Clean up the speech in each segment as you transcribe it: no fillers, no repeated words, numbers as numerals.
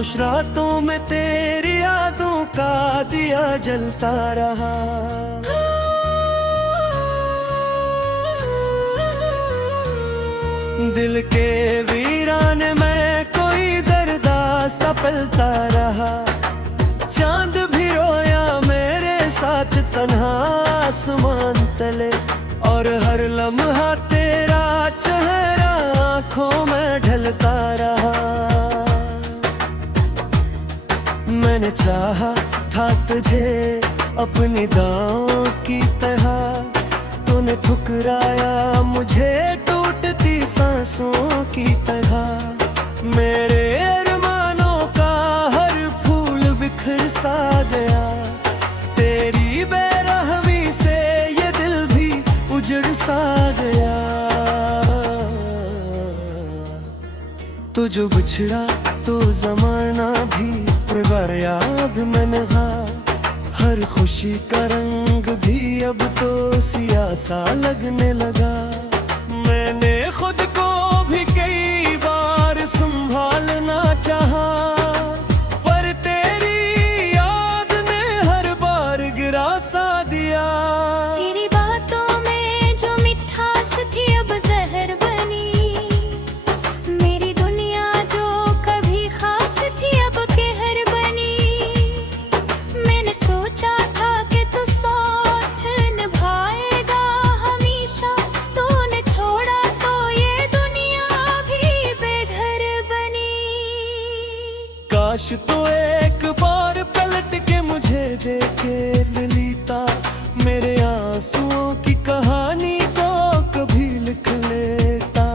खामोश रातों में तेरी यादों का दिया जलता रहा। दिल के वीराने में कोई दर्दा सा पलता रहा। चांद भी रोया मेरे साथ तन्हा आसमान तले, और हर लम्हा तेरा चेहरा आँखों में ढलता रहा। मैंने चाहा था तुझे अपनी दांव की तरह, तूने ठुकराया मुझे टूटती सांसों की तरह। मेरे अरमानों का हर फूल बिखर सा गया, तेरी बेरहमी से ये दिल भी उजड़ सा गया। तू जो बिछड़ा तो जमाना भी गया भी मनहा, हर खुशी का रंग भी अब तो सिया सा लगने लगा। मैंने खुद को भी कई बार संभालना चाहा, पर तेरी याद ने हर बार गिरा सा दिया। तेरी बातों में जो मिठास थी अब जहर बनी, मेरी दुनिया जो कभी खास थी अब कहर बनी। मैंने सोचा था कि तू साथ निभाएगा हमेशा, तूने छोड़ा तो ये दुनिया भी बेघर बनी। काश तो एक बार पलट के मुझे देखे ललिता, मेरे आंसुओं की कहानी को कभी लिख लेता।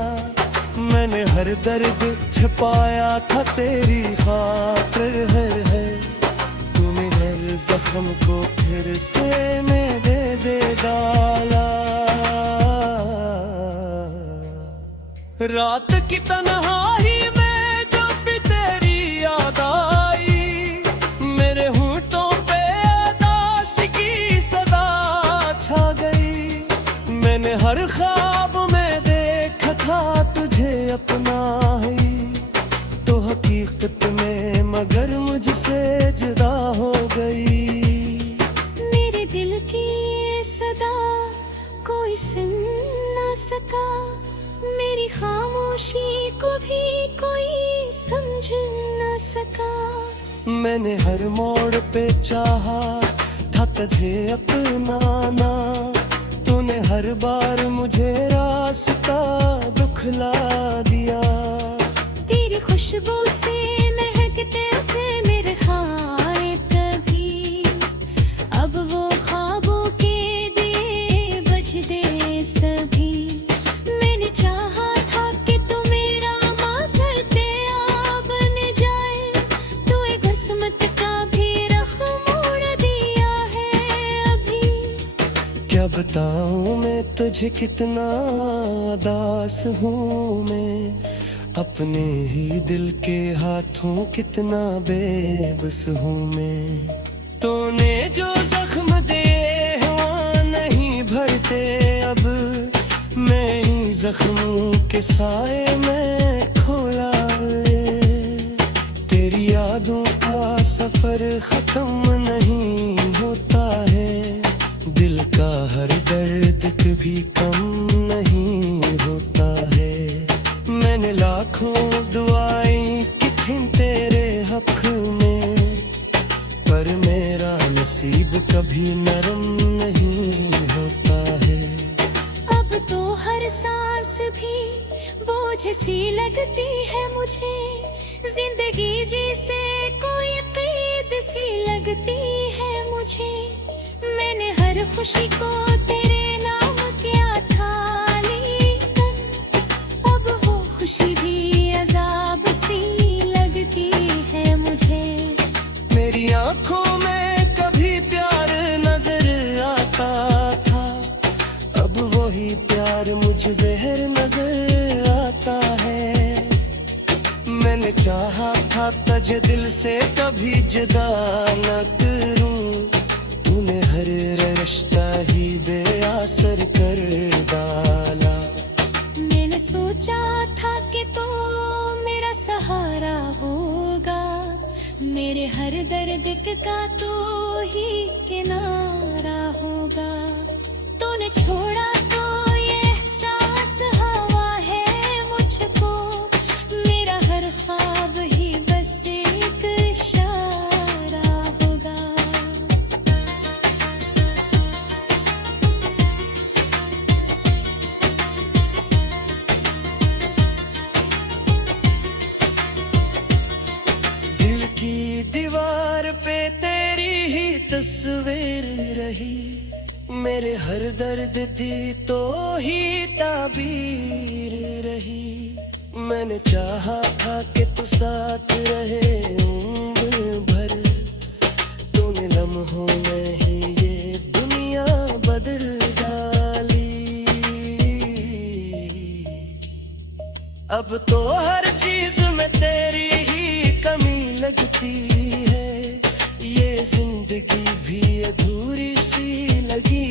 मैंने हर दर्द छिपाया था तेरी खातिर है, तूने हर जख्म को फिर से मेरे दे डाला। रात की तन्हाई में जब भी तेरी याद आई, मेरे होंठों पे उदासी की सदा छा गई। मैंने हर ख्वाब में देखा था तुझे अपना ही, तो हकीकत में मगर मुझसे जुदा हो गई। मेरे दिल की ये सदा कोई सुन ना सका, मेरी खामोशी को भी कोई समझ ना सका। मैंने हर मोड़ पे चाहा था तुझे अपनाना, तूने हर बार मुझे रास्ता दुखला दिया। तेरी खुशबू से महकते थे मेरे ख्वाब कभी, अब वो ख्वाबों के दिए बुझ दे सभी। मैंने चाहा था कि तू मेरा माथे पे आ बन जाए, तू एक किस्मत का भी रख मोड़ दिया है अभी। क्या बताऊं मैं तुझे कितना उदास हूँ मैं, अपने ही दिल के हाथों कितना बेबस हूँ मैं। तूने जो जख्म दे हुआ नहीं भरते अब, मैं ही जख्मों के साए में खोला है। तेरी यादों का सफर खत्म नहीं होता है, दिल का हर दर्द कभी कम नहीं होता है। मैंने लाखों दुआएं की थी तेरे हक में, पर मेरा नसीब कभी नरम नहीं होता है। अब तो हर सांस भी बोझ सी लगती है मुझे, जिंदगी जैसे कोई कैद सी लगती है मुझे। मैंने हर खुशी को तेरे नाम किया था, लेकिन अब वो खुशी भी अजाब सी लगती है मुझे। मेरी आंखों में कभी प्यार नजर आता था, अब वही प्यार मुझे जहर नजर आता है। मैंने चाहा था तुझे दिल से कभी जुदा न करूं, तूने हर रिश्ता ही बेअसर कर डाला। मैंने सोचा था कि तू मेरा सहारा होगा, मेरे हर दर्द का तो ही किनारा होगा। तूने छोड़ा तो ये एहसास हवा है मुझको, मेरा हर ख्वाब ही बस एक इशारा होगा। दिल की दीवार पे तेरी ही तस्वीर रही, मेरे हर दर्द दी तो ही ताबीर रही। मैंने चाहा था कि तू साथ रहे उम्र भर, तूने लम्हों में ही ये दुनिया बदल डाली। अब तो हर चीज में तेरी ही कमी लगती है, ये जिंदगी भी अधूरी सी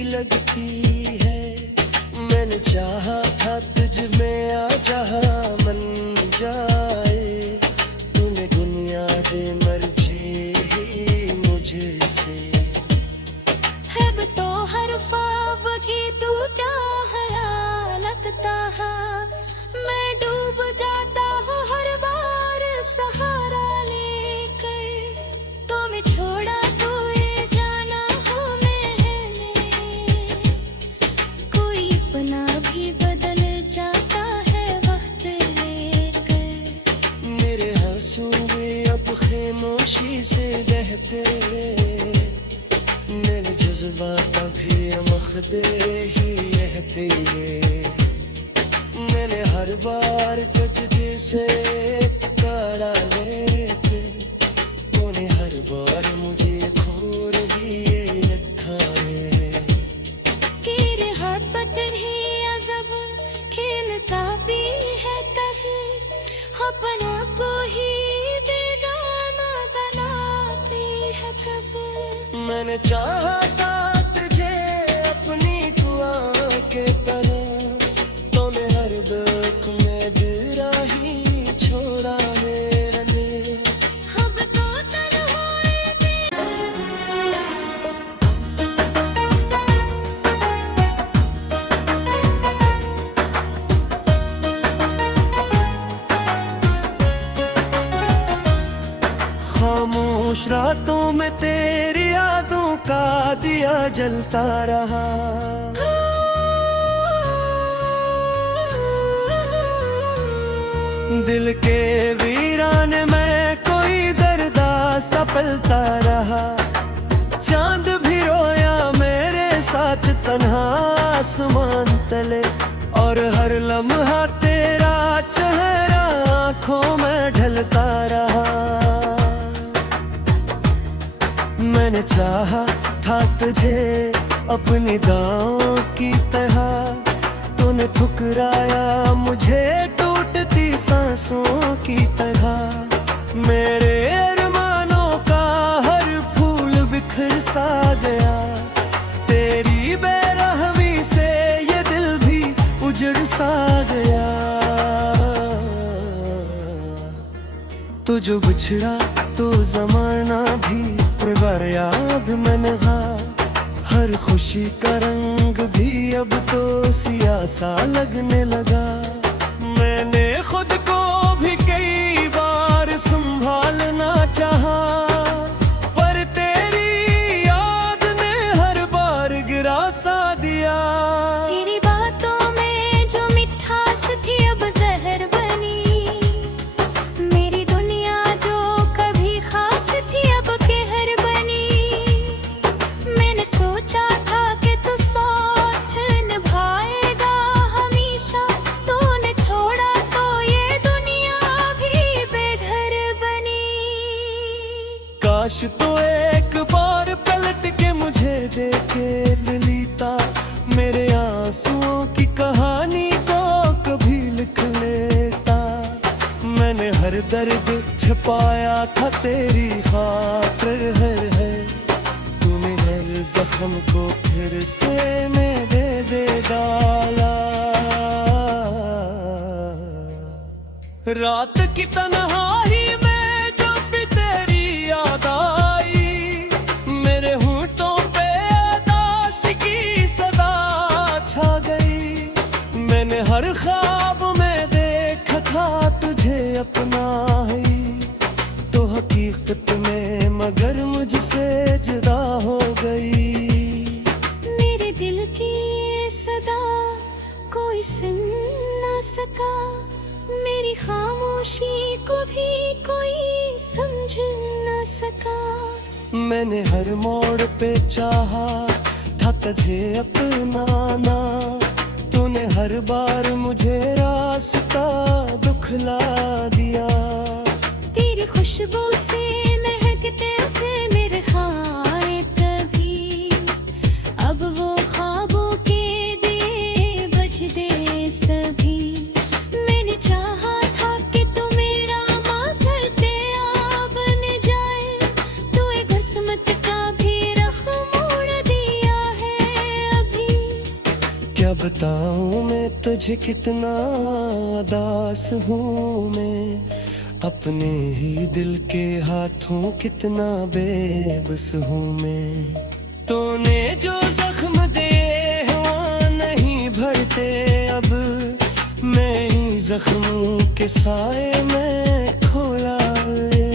लगती है। मैंने चाहा था तुझ में आ जहाँ मन जाए, तूने बुनियादें मर्जी ही मुझसे। अब तो हर ख्वाब की तू चाहया लगता है, मैं डूब जाता हूँ हर बार सहारा लेकर। तो मैं छोड़ा तो ये जाना हो मैंने, कोई अपना भी बदल जाता है वक्त लेकर। मेरे आंसू अब खामोशी से बहते, मेरे जज्बात अभी मखदे ही रहते। मैंने हर बार कजदे से पुकारा लेते, तूने हर बार मुझे खोर दिए रखा है। कि मोहब्बत ही अजब खेलता भी है कभी, अपना को ही बेगाना बनाती है कभी। मैंने चाहा था तुझे अपनी दुआ के तरह, तूने हर दुख में दिरा ही छोड़ा मेरे लिए। अब तो तन्हाई भी खामोश रातों में तेरी यादों का दिया जलता रहा। दिल के वीराने में कोई दर्दा सा पलता रहा। चांद भी रोया मेरे साथ तन्हा आसमान तले, और हर लम्हा तेरा चेहरा आंखों में ढलता रहा। मैंने चाहा था तुझे अपनी दांव की तरह, तूने ठुकराया मुझे टूटती सांसों की तरह। मेरे अरमानों का हर फूल बिखर सा गया, तेरी बेरहमी से ये दिल भी उजड़ सा गया। तू जो बिछड़ा तो जमाना भी प्रवाया भी मनहा, हर खुशी का रंग भी अब तो सिया सा लगने लगा। मैंने खुद को भी कई बार संभालना चाहा, पर तेरी याद ने हर बार गिरा सा दिया। तेरी बातों में जो मिठास थी अब जहर बनी, मेरी दुनिया जो कभी खास थी अब कहर बनी। मैंने सोचा था कि तू साथ निभाएगा हमेशा, तूने छोड़ा तो ये दुनिया भी बेघर बनी। काश तो एक बार पलट के मुझे देखे ललिता, मेरे आंसुओं की कहानी को कभी लिख लेता। मैंने हर दर्द छुपाया था तेरी खातिर है, तूने हर जख्म को फिर से मेरे दे डाला। रात की तन्हाई में जब भी तेरी मैंने हर ख्वाब में देखा था तुझे अपना ही, तो हकीकत में मगर मुझसे जुदा हो गई। मेरे दिल की ये सदा कोई सुन ना सका, मेरी खामोशी को भी कोई समझ ना सका। मैंने हर मोड़ पे चाहा था तुझे अपनाना, तूने हर बार मुझे रास्ता दुखला दिया। तेरी खुशबू से महकते थे मेरे ख्वाब कभी, अब वो ख्वाबों के दिए बुझ दे सभी। मैंने चाहा था कि तू मेरा माथे आ बन जाए, तूने बसमत का भी रख मोड़ दिया है अभी। क्या बताऊं मैं तुझे कितना उदास हूँ मैं, अपने ही दिल के हाथों कितना बेबस हूँ मैं। तूने जो जख्म दिए हुआ नहीं भरते अब, मैं ही जख्मों के साए में खोला है।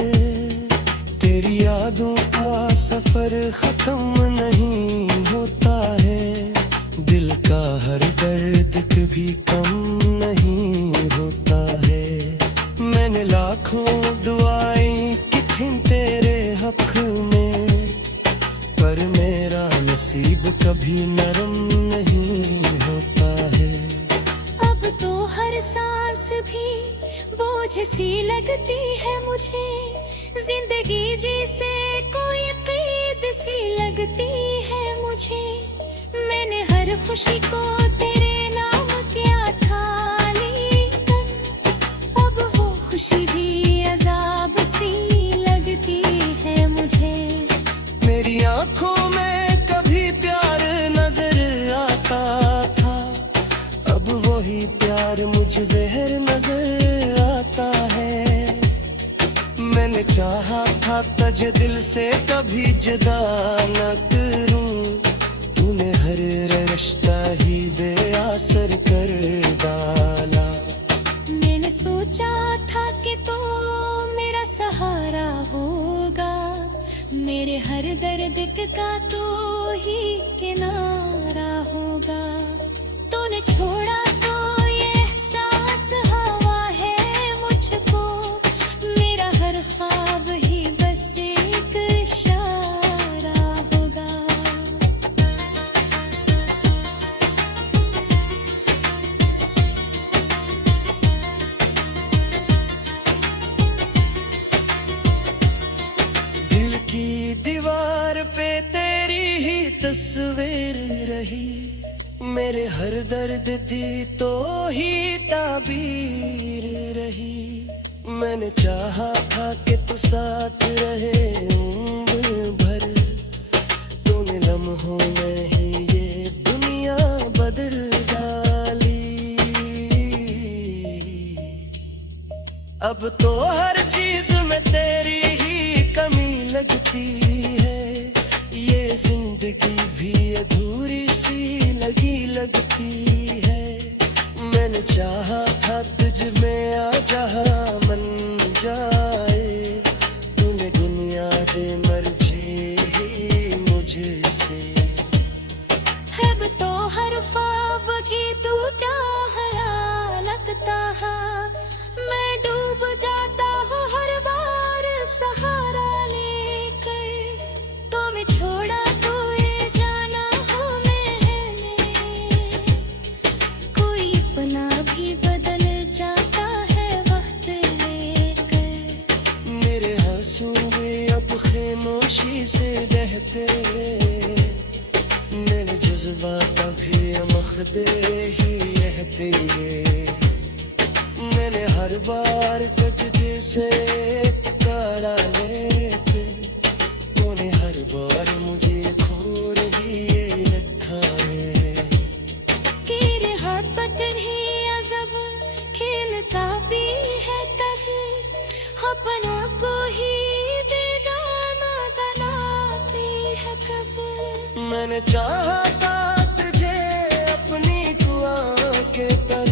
तेरी यादों का सफर खत्म नहीं होता है, दिल का हर दर्द कभी कम नहीं होता है। मैंने लाखों दुआएं की थी तेरे हक में, पर मेरा नसीब कभी नरम नहीं होता है। अब तो हर सांस भी बोझ सी लगती है मुझे, जिंदगी जैसे कोई कैद सी लगती है मुझे। मैंने हर खुशी को तेरे नाम किया था लेकिन, अब वो खुशी भी अजाब सी लगती है मुझे। मेरी आंखों में कभी प्यार नजर आता था, अब वही प्यार मुझे जहर नजर आता है। मैंने चाहा था तुझे दिल से कभी जुदा न करूं, तूने हर रिश्ता ही बेअसर कर डाला। मैंने सोचा था कि तो मेरा सहारा होगा, मेरे हर दर्द का तो ही किनारा होगा। तूने छोड़ा तो ये एहसास हवा है मुझको, मेरा हर ख्वाब ही बस एक इशारा होगा। दिल की दीवार पे तेरी ही तस्वीर रही, मेरे हर दर्द दी तो ही ताबीर रही। मैंने चाहा था कि तू साथ रहे उम्र भर, तूने लम्हों में ही ये दुनिया बदल डाली। अब तो हर चीज में तेरी ही कमी लगती है, ये जिंदगी भी अधूरी सी लगती है। मैंने चाहा था तुझ में आ जहाँ मन जाए, तूने दुनिया दे मर्जी ही मुझसे। अब तो हर ख्वाब की तू चाहया लगता है, मैं डूब जाता हूँ हर बार सहारा लेकर। तो मैं छोड़ा तो ये जाना हो मैंने, कोई अपना भी बदल जाता है वक्त लेकर। मेरे आंसू अब खामोशी से बहते, मेरे जज्बात अभी मखदे ही रहते। मैंने हर बार तुझे से पुकारा लेते, तूने हर बार मुझे खोर दिए रखा है। तेरे हाथ पकड़ ही अजब खेलता भी है तभी, अपना को ही बेगाना बनाती है कभी। मैंने चाहा था तुझे अपनी दुआ के तरह,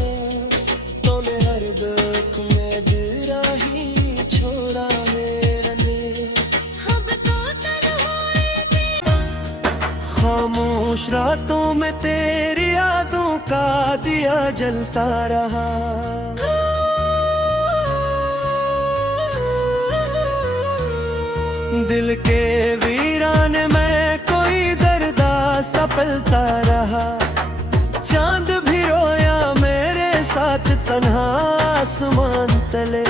जलता रहा। दिल के वीरान में कोई दर्दा सा पलता रहा। चांद भी रोया मेरे साथ तन्हा आसमान तले,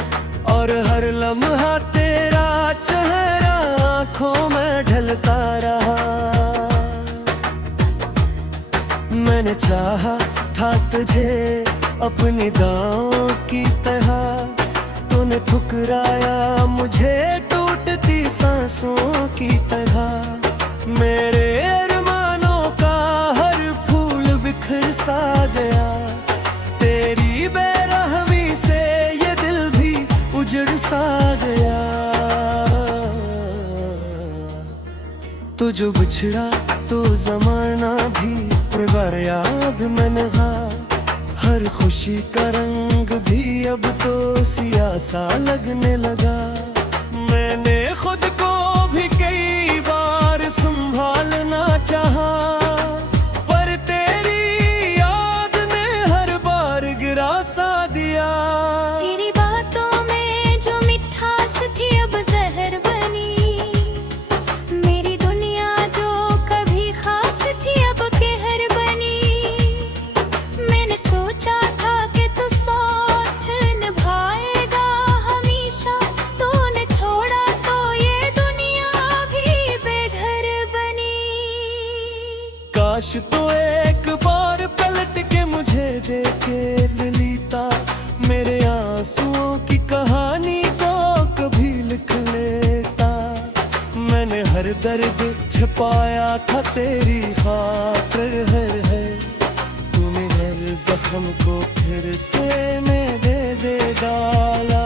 और हर लम्हा तेरा चेहरा आँखों में ढलता रहा। मैंने चाहा था तुझे अपनी दांव की तरह, तूने ठुकराया मुझे टूटती सांसों की तरह। मेरे अरमानों का हर फूल बिखर सा गया, तेरी बेरहमी से ये दिल भी उजड़ सा गया। तू जो बिछड़ा तो जमाना भी प्रवाया अब मनहा, हर खुशी का रंग भी अब तो सिया सा लगने लगा। मैंने खुद को भी कई बार संभालना चाहा, पर तेरी याद ने हर बार गिरा सा दिया। तेरी बातों में जो मिठास थी अब जहर बनी, मेरी दुनिया जो कभी खास थी अब कहर बनी। मैंने सोचा था कि तू साथ निभाएगा हमेशा, तूने छोड़ा तो ये दुनिया भी बेघर बनी। काश तो एक बार पलट के मुझे देखे ललिता, मेरे आंसुओं की कहानी को कभी लिख लेता। मैंने हर दर्द छुपाया था तेरी खातिर है, तूने हर जख्म को फिर से मेरे दे डाला।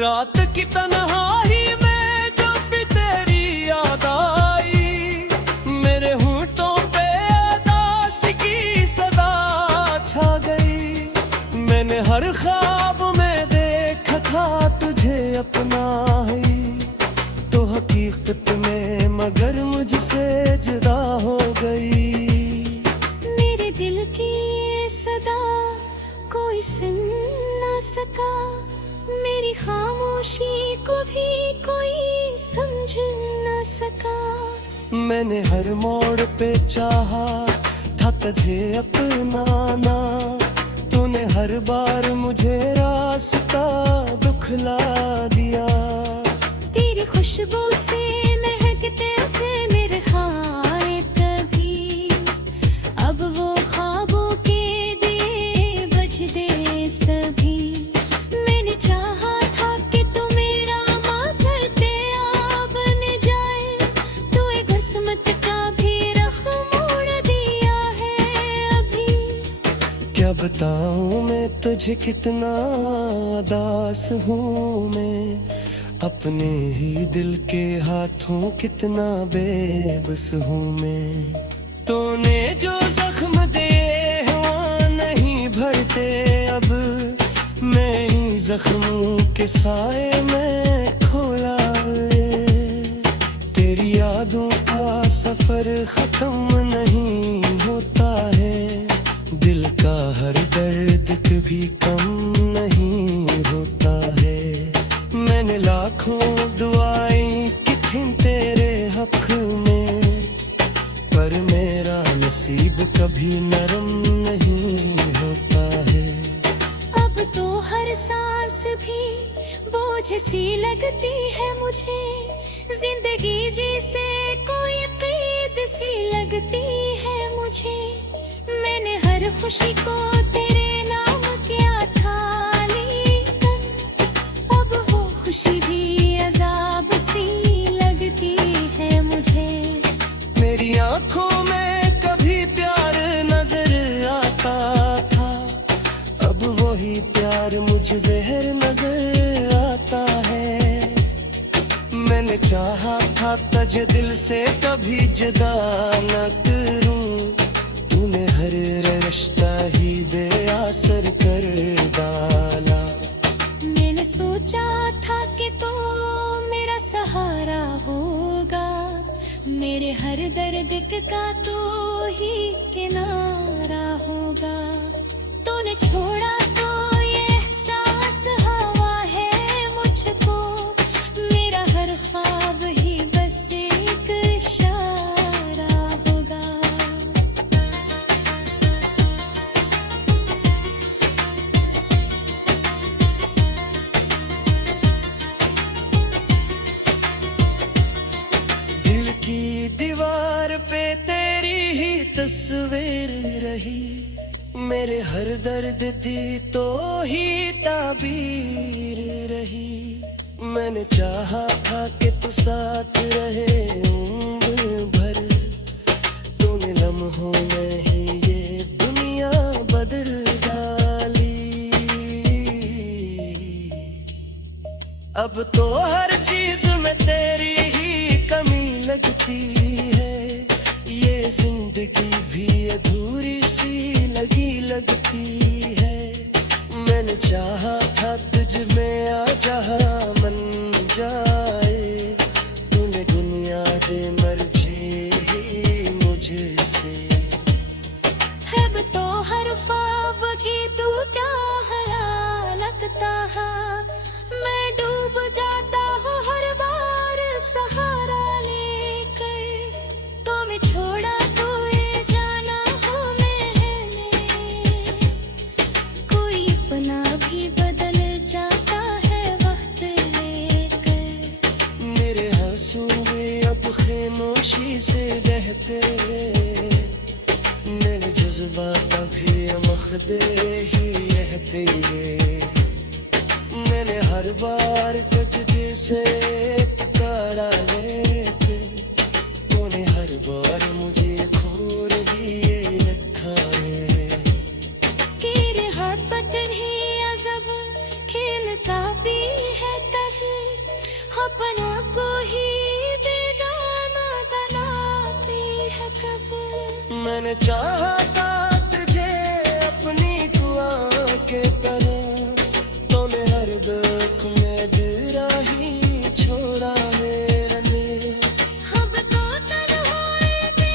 रात की तन्हाई में जब भी तेरी याद आई, मेरे होंठों पे उदासी की सदा छा गई। मैंने हर ख्वाब में देखा था तुझे अपना ही, तो हकीकत में मगर मुझसे जुदा हो गई। मेरे दिल की ये सदा कोई सुन ना सका, मेरी खामोशी को भी कोई समझ ना सका। मैंने हर मोड़ पे चाहा था तुझे अपनाना, तूने हर बार मुझे रास्ता दुखला दिया। तेरी खुशबू से महकते थे मेरे ख्वाब कभी, अब वो ख्वाबों के दिए बुझ दे सभी। मैंने चाहा था कि तू मेरा माथे आ बन जाए, तू एक किस्मत का भी रख मोड़ दिया है अभी। क्या बताऊं मैं तुझे कितना उदास हूँ मैं, अपने ही दिल के हाथों कितना बेबस हूँ मैं। तूने जो जख्म दिए हुआ नहीं भरते अब, मैं ही जख्मों के साए में खोला है। तेरी यादों का सफर खत्म नहीं होता है, दिल का हर दर्द कभी कम नहीं होता है। मैंने लाखों दुआएं की थी तेरे हक में, पर मेरा नसीब कभी नरम नहीं होता है। अब तो हर सांस भी बोझ सी लगती है मुझे, जिंदगी जैसे कोई कैद सी लगती है मुझे। मैंने हर खुशी को तेरे नाम किया था लेकिन, अब वो खुशी भी अजाब सी लगती है मुझे। मेरी आंखों में कभी प्यार नजर आता था, अब वही प्यार मुझे जहर नजर आता है। मैंने चाहा था तुझे दिल से कभी जुदा न करूं, तूने हर रिश्ता ही बेअसर कर डाला। मैंने सोचा था कि तो मेरा सहारा होगा, मेरे हर दर्द का तो ही सवेर रही, मेरे हर दर्द दी तो ही ताबीर रही। मैंने चाहा था कि तू साथ रहे उम्र भर, तूने लम्हों में ही ये दुनिया बदल डाली। अब तो हर चीज में तेरी ही कमी लगती है, ये जिंदगी भी अधूरी सी लगती है। मैंने चाहा था तुझ में आ जहाँ मन जाए, तूने दुनिया दे मर्जी ही मुझसे। अब तो हर ख्वाब की तू क्या लगता है, मैं डूब जाता हूँ हर बार सहारा लेकर। तो मैं छोड़ा तो ये जाना हो मैंने, कोई अपना भी बदल जाता है वक्त लेकर। मेरे आंसुए अब खामोशी से बहते, मेरे जज्बात अभी मखदे ही रहते। मैंने हर बार कजदे से पुकारा लेते, तूने हर बार मुझे खोर दिए रखा है। तेरे हाथ पतन ही अजब खेलता भी है तब, अपना को ही बेगाना बनाती है कब। मैंने चाहा था तुझे अपनी दुआ के तरह, तूने हर दुख में तेरा ही छोड़ा मेरे में। अब तो तन्हाई भी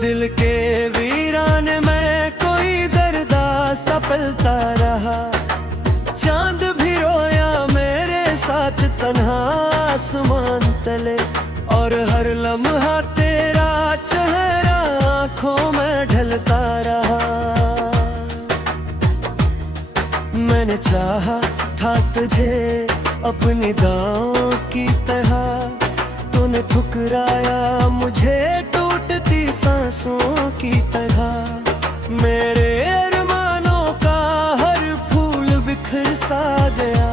दिल के वीरान में कोई दर्दा सा पलता रहा, चांद भी रोया मेरे साथ तन्हा आसमान तले। और हर लम्हा तेरा चेहरा आँखों में ढलता रहा। मैंने चाहा था तुझे अपनी दांव की तरह, तूने ठुकराया मुझे टूटती सांसों की तरह। मेरे अरमानों का हर फूल बिखर सा गया,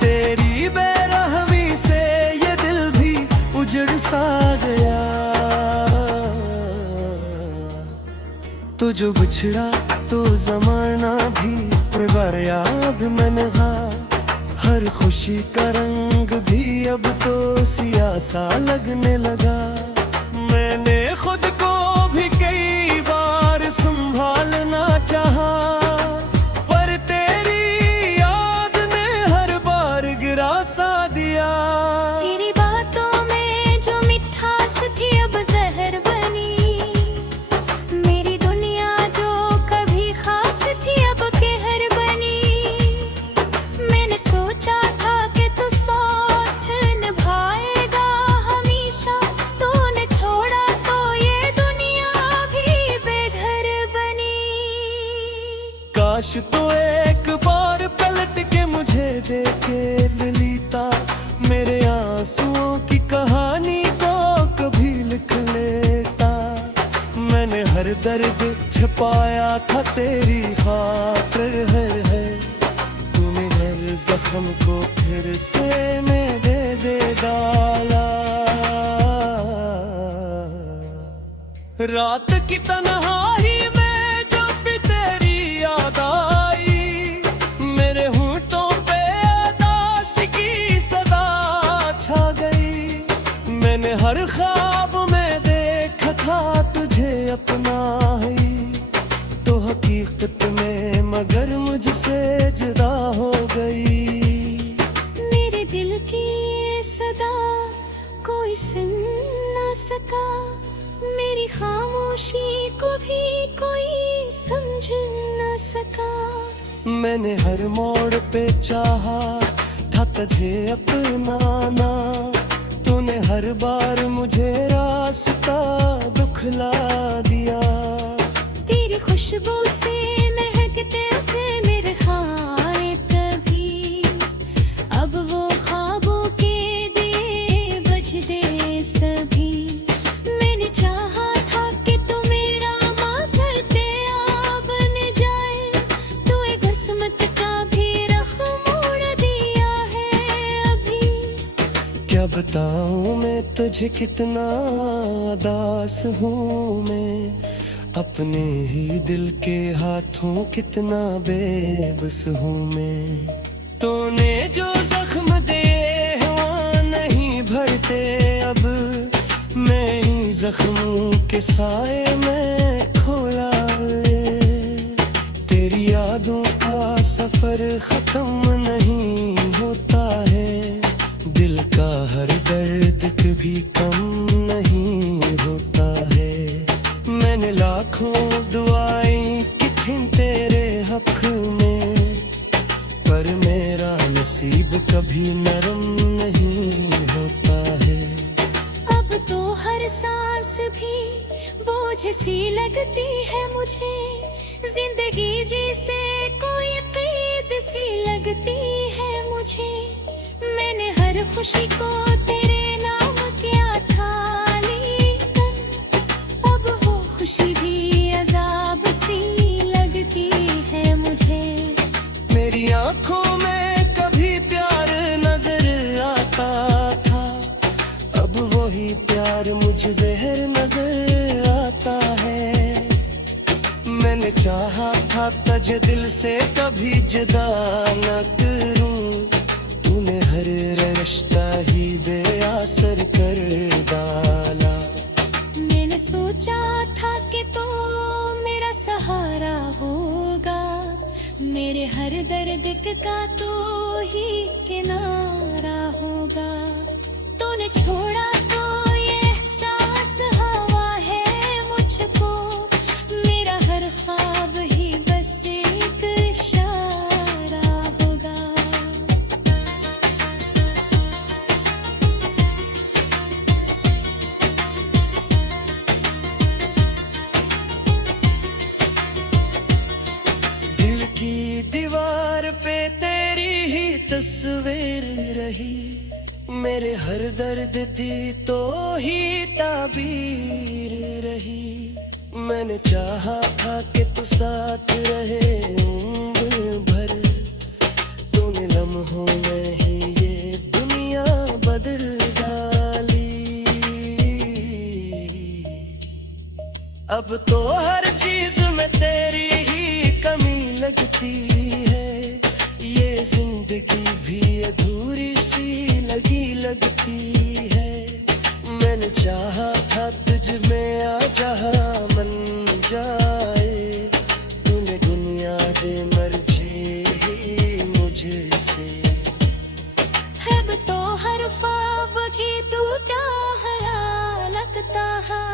तेरी बेरहमी से ये दिल भी उजड़ सा गया। तू जो बिछड़ा तो जमाना भी प्रवाया अब मनहा, हर खुशी का रंग भी अब तो सिया सा लगने लगा। मैंने खुद को भी कई बार संभालना चाहा, पर तेरी याद ने हर बार गिरा सा दिया। तेरी बातों में जो मिठास थी अब जहर बनी, मेरी दुनिया जो कभी खास थी अब कहर बनी। मैंने सोचा था कि तू साथ निभाएगा हमेशा, तूने छोड़ा तो ये दुनिया भी बेघर बनी। काश तो एक बार पलट के मुझे देखे ललिता, मेरे आंसुओं की कहानी को कभी लिख लेता। मैंने हर दर्द छुपाया था तेरी खातिर है, तूने हर जख्म को फिर से मेरे दे डाला। रात की तन्हाई में जब भी तेरी याद आई, मेरे होंठों पे अदास की सदा छा गई। मैंने हर ख्वाब में देखा था तुझे अपना ही, तो हकीकत में मगर मुझसे जुदा हो गई। मेरे दिल की ये सदा कोई सुन न सका, मेरी खामोशी को भी कोई समझ न सका। मैंने हर मोड़ पे चाहा था तुझे अपनाना, तूने हर बार मुझे रास्ता दुखला दिया। तेरी खुशबू से महकते थे मेरे ख्वाब कभी, अब वो ख्वाबों के दिए बुझ दे सभी। मैंने चाहा था कि तू मेरे मुझे कितना उदास हूँ मैं, अपने ही दिल के हाथों कितना बेबस हूँ मैं। तूने जो जख्म दिए हुआ नहीं भरते अब, मैं ही जख्मों के साए में खोला है। तेरी यादों का सफर खत्म नहीं होता है, दिल का हर दर्द कभी कम नहीं होता है। मैंने लाखों दुआएं की थी तेरे हक में, पर मेरा नसीब कभी नरम नहीं होता है। अब तो हर सांस भी बोझ सी लगती है मुझे, जिंदगी जैसे कोई कैद सी लगती है मुझे। मैंने हर खुशी को तेरे नाम किया था, लेकिन अब वो खुशी भी अजाब सी लगती है मुझे। मेरी आंखों में कभी प्यार नजर आता था, अब वही प्यार मुझे जहर नजर आता है। मैंने चाहा था तुझे दिल से कभी जुदा न करूं, तूने हर रिश्ता ही बेअसर कर डाला। मैंने सोचा था कि तो मेरा सहारा होगा, मेरे हर दर्द का तो ही किनारा होगा। तूने छोड़ा तो ये एहसास हवा है मुझको, मेरा हर ख्वाब ही बस एक इशारा होगा। दिल की दीवार पे तेरी ही तस्वीर रही, मेरे हर दर्द दी तो ही ताबीर रही। मैंने चाहा था कि तू साथ रहे उम्र भर, तूने लम्हों में ही ये दुनिया बदल डाली। अब तो हर चीज में तेरी ही कमी लगती है, ये जिंदगी भी अधूरी सी लगती है। मैंने चाहा था तुझ में आ जहाँ मन जाए, तूने दुनिया दे मर्जी ही मुझसे। अब तो हर ख्वाब की तू चाह लगता है,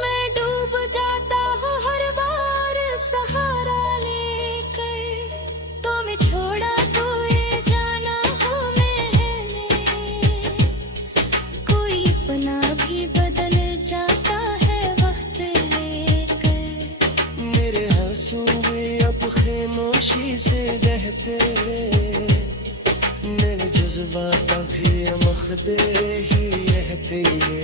मैं डूब जाता हूँ हर बार सहारा लेकर। तो मैं छोड़ा तो ये जाना हो मैंने, कोई अपना भी बदल जाता है वक्त लेकर। मेरे आंसू अब खामोशी से बहते, मेरे जज्बात अभी मखदे ही रहते हैं।